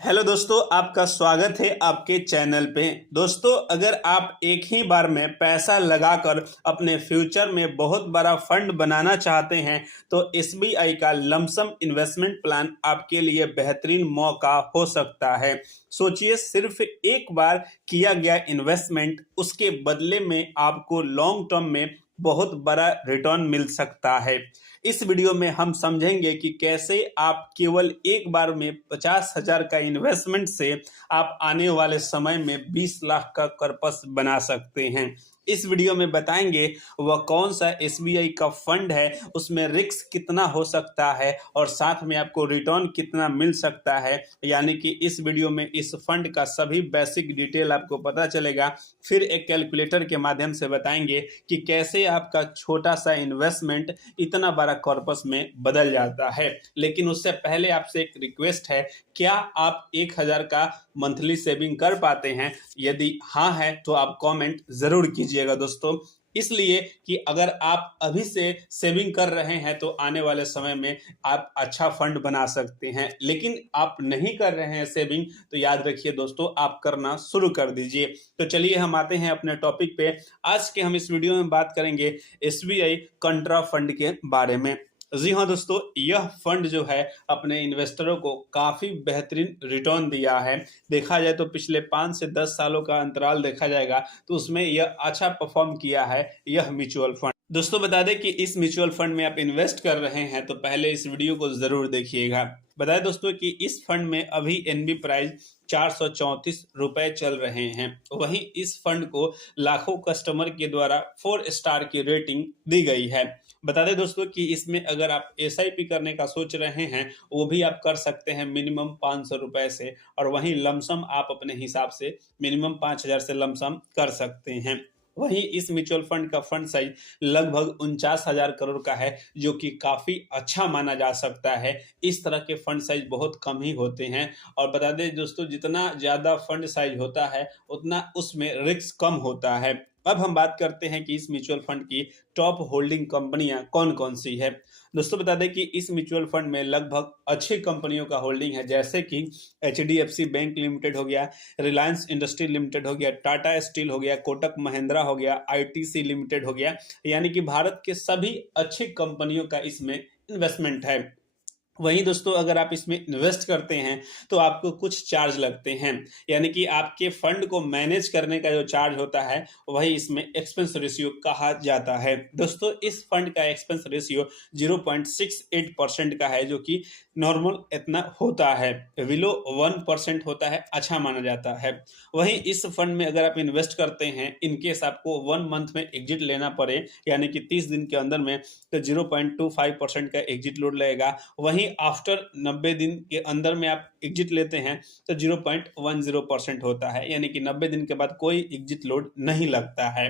Hello दोस्तों, आपका स्वागत है आपके चैनल पे। दोस्तों, अगर आप एक ही बार में पैसा लगाकर अपने फ्यूचर में बहुत बड़ा फंड बनाना चाहते हैं तो एसबीआई का लमसम इन्वेस्टमेंट प्लान आपके लिए बेहतरीन मौका हो सकता है। सोचिए, सिर्फ एक बार किया गया इन्वेस्टमेंट, उसके बदले में आपको लॉन्ग टर्म में बहुत बड़ा रिटर्न मिल सकता है। इस वीडियो में हम समझेंगे कि कैसे आप केवल एक बार में 50,000 का इन्वेस्टमेंट से आप आने वाले समय में 20 लाख का कॉर्पस बना सकते हैं। इस वीडियो में बताएंगे वह कौन सा एसबीआई का फंड है, उसमें रिस्क कितना हो सकता है और साथ में आपको रिटर्न कितना मिल सकता है। यानी कि इस वीडियो में इस फंड का सभी बेसिक डिटेल आपको पता चलेगा। फिर एक कैलकुलेटर के माध्यम से बताएंगे कि कैसे आपका छोटा सा इन्वेस्टमेंट इतना बड़ा कॉर्पस में बदल जाता है। लेकिन उससे पहले आपसे एक रिक्वेस्ट है, क्या आप 1,000 का मंथली सेविंग कर पाते हैं? यदि हाँ है तो आप कमेंट जरूर कीजिएगा दोस्तों। इसलिए कि अगर आप अभी से सेविंग कर रहे हैं तो आने वाले समय में आप अच्छा फंड बना सकते हैं। लेकिन आप नहीं कर रहे हैं सेविंग तो याद रखिए दोस्तों, आप करना शुरू कर दीजिए। तो चलिए हम आते हैं अपने टॉपिक पे। आज के हम इस वीडियो में बात करेंगे एसबीआई कंट्रा फंड के बारे में। जी हाँ दोस्तों, यह फंड जो है अपने इन्वेस्टरों को काफी बेहतरीन रिटर्न दिया है। देखा जाए तो पिछले 5 से 10 सालों का अंतराल देखा जाएगा तो उसमें यह अच्छा परफॉर्म किया है यह म्यूचुअल फंड। दोस्तों, बता दें कि इस म्यूचुअल फंड में आप इन्वेस्ट कर रहे हैं तो पहले इस वीडियो को जरूर देखिएगा। बताएं दोस्तों कि इस फंड में अभी एनबी प्राइस 434 रुपए चल रहे हैं। वहीं इस फंड को लाखों कस्टमर के द्वारा 4 स्टार की रेटिंग दी गई है। बता दें दोस्तों कि इसमें अगर आप एसआईपी करने का सोच रहे हैं वो भी आप कर सकते हैं मिनिमम 500 रुपए से, और वहीं लमसम आप अपने हिसाब से मिनिमम 5,000 से लमसम कर सकते हैं। वहीं इस म्यूचुअल फंड का फंड साइज लगभग 49,000 करोड़ का है, जो कि काफी अच्छा माना जा सकता है। इस तरह के फंड साइज बहुत कम ही होते हैं। और बता दें दोस्तों, जितना ज्यादा फंड साइज होता है उतना उसमें रिस्क कम होता है। अब हम बात करते हैं कि इस म्यूचुअल फंड की टॉप होल्डिंग कंपनियां कौन कौन सी है। दोस्तों, बता दें कि इस म्यूचुअल फंड में लगभग अच्छी कंपनियों का होल्डिंग है, जैसे कि एचडीएफसी बैंक लिमिटेड हो गया, रिलायंस इंडस्ट्री लिमिटेड हो गया, टाटा स्टील हो गया, कोटक महिंद्रा हो गया, आईटीसी लिमिटेड हो गया। यानी कि भारत के सभी अच्छी कंपनियों का इसमें इन्वेस्टमेंट है। वहीं दोस्तों, अगर आप इसमें इन्वेस्ट करते हैं तो आपको कुछ चार्ज लगते हैं। यानी कि आपके फंड को मैनेज करने का जो चार्ज होता है वही इसमें एक्सपेंस रेशियो कहा जाता है। दोस्तों, इस फंड का एक्सपेंस रेशियो 0.68% का है, जो कि नॉर्मल इतना होता है। बिलो 1% होता है, अच्छा माना जाता है। वहीं इस फंड में अगर आप इन्वेस्ट करते हैं, इनकेस आपको 1 मंथ में एग्जिट लेना पड़े, यानी कि 30 दिन के अंदर में, तो 0.25% का एग्जिट लोड लगेगा। वहीं आफ्टर 90 दिन के अंदर में आप एग्जिट लेते हैं तो 0.10% होता है, यानी कि 90 दिन के बाद कोई एग्जिट लोड नहीं लगता है।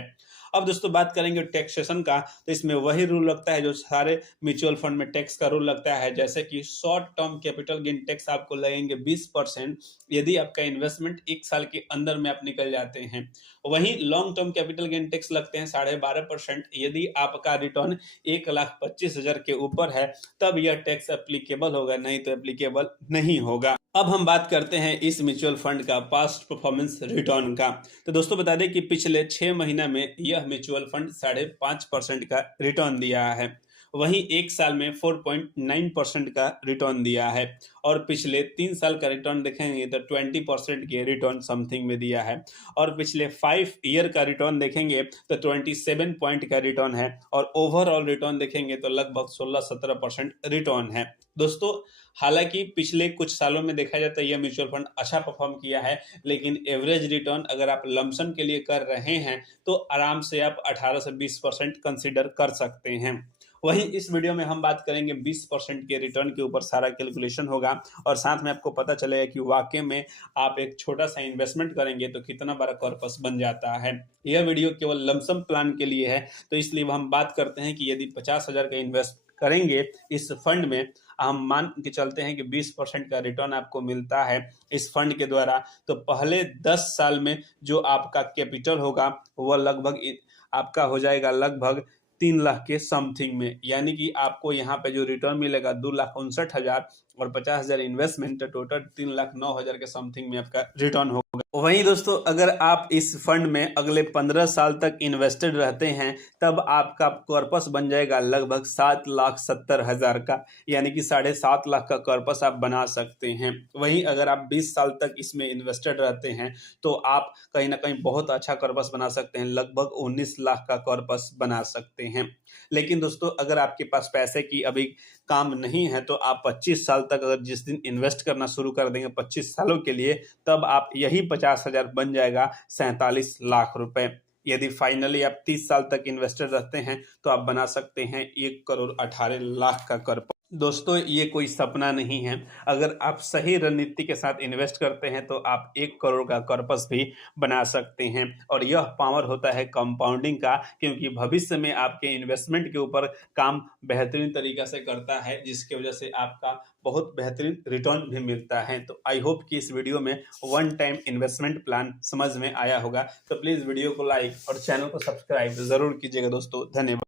अब दोस्तों बात करेंगे टैक्सेशन का, तो इसमें वही रूल लगता है जो सारे म्यूचुअल फंड में टैक्स का रूल लगता है। जैसे कि short term capital gain tax आपको लगेंगे 20% यदि आपका इन्वेस्टमेंट 1 साल के अंदर में आप निकल जाते हैं। वहीं long term capital gain tax लगते हैं 12.5% यदि आपका रिटर्न 1,25,000 के ऊपर है, तब यह टैक्स एप्लीकेबल होगा, नहीं तो एप्लीकेबल नहीं होगा। अब हम बात करते हैं इस म्यूचुअल फंड का पास्ट परफॉर्मेंस रिटर्न का। तो दोस्तों, बता दें कि पिछले 6 महीना में यह म्यूचुअल फंड 5.5% का रिटर्न दिया है। वहीं 1 साल में 4.9% का रिटर्न दिया है। और पिछले 3 साल का रिटर्न देखेंगे तो 20% के रिटर्न समथिंग में दिया है। और पिछले 5 ईयर का रिटर्न देखेंगे तो 27 पॉइंट का रिटर्न है। और ओवरऑल रिटर्न देखेंगे तो लगभग 16-17% रिटर्न है। दोस्तों, हालांकि पिछले कुछ सालों में देखा जाता है यह म्यूचुअल फंड अच्छा परफॉर्म किया है, लेकिन एवरेज रिटर्न अगर आप लमसम के लिए कर रहे हैं तो आराम से आप 18 से 20% कंसिडर कर सकते हैं। वहीं इस वीडियो में हम बात करेंगे 20% के रिटर्न के ऊपर, सारा कैलकुलेशन होगा और साथ में आपको पता चलेगा कि वाकई में आप एक छोटा सा इन्वेस्टमेंट करेंगे तो कितना बड़ा कॉर्पस बन जाता है। यह वीडियो केवल लमसम प्लान के लिए है, तो इसलिए हम बात करते हैं कि यदि 50,000 का इन्वेस्ट करेंगे इस फंड में, हम मान के चलते हैं कि 20% का रिटर्न आपको मिलता है इस फंड के द्वारा, तो पहले 10 साल में जो आपका कैपिटल होगा वह लगभग आपका हो जाएगा लगभग 3 लाख के समथिंग में। यानी कि आपको यहाँ पे जो रिटर्न मिलेगा 2,59,000 और 50,000 इन्वेस्टमेंट, टोटल 3,09,000 के समथिंग में आपका रिटर्न होगा। वहीं दोस्तों अगर आप इस फंड में अगले 15 साल तक इन्वेस्टेड रहते हैं तब आपका कॉर्पस बन जाएगा लगभग 7,70,000 का, यानी कि 7.5 लाख का कॉर्पस आप बना सकते हैं। वहीं अगर आप 20 साल तक इसमें इन्वेस्टेड रहते हैं तो आप कहीं ना कहीं बहुत अच्छा कॉर्पस बना सकते हैं, लगभग 19 लाख का कॉर्पस बना सकते हैं। लेकिन दोस्तों अगर आपके पास पैसे की अभी काम नहीं है तो आप 25 साल तक अगर जिस दिन इन्वेस्ट करना शुरू कर देंगे 25 सालों के लिए, तब आप यही 50,000 बन जाएगा 47 लाख रुपए। यदि फाइनली आप 30 साल तक इन्वेस्टर रहते हैं तो आप बना सकते हैं 1,18,00,000 का कर। दोस्तों ये कोई सपना नहीं है, अगर आप सही रणनीति के साथ इन्वेस्ट करते हैं तो आप 1 करोड़ का कॉर्पस भी बना सकते हैं। और यह पावर होता है कंपाउंडिंग का, क्योंकि भविष्य में आपके इन्वेस्टमेंट के ऊपर काम बेहतरीन तरीका से करता है, जिसकी वजह से आपका बहुत बेहतरीन रिटर्न भी मिलता है। तो आई होप कि इस वीडियो में वन टाइम इन्वेस्टमेंट प्लान समझ में आया होगा। तो प्लीज़ वीडियो को लाइक और चैनल को सब्सक्राइब ज़रूर कीजिएगा दोस्तों। धन्यवाद।